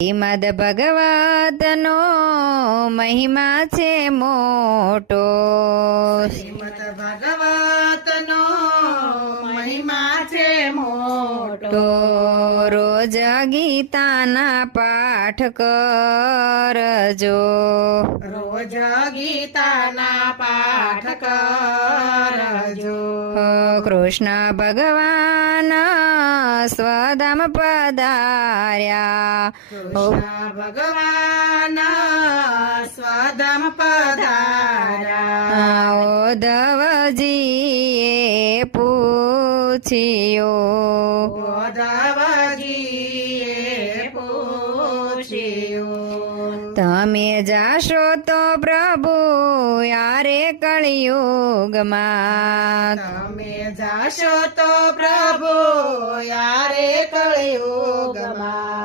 શ્રીમદ ભગવતનો મહિમા છે મોટો. શ્રીમદ ભગવતનો મહિમા છે મોટો. રોજ ગીતાના પાઠ કરજો. રોજ ગીતાના પાઠ કરજો. કૃષ્ણ ભગવાન સ્વધામ પધાર્યા. કૃષ્ણ ભગવાન સ્વધામ પધાર્યા. ઉદ્ધવજીએ પૂછ્યું. ઉદ્ધવજીએ પૂછ્યું. તમે જાશો તો પ્રભુ યારે કળિયુગમાં. તમે જાશો તો પ્રભુ યારે કળિયુગમાં.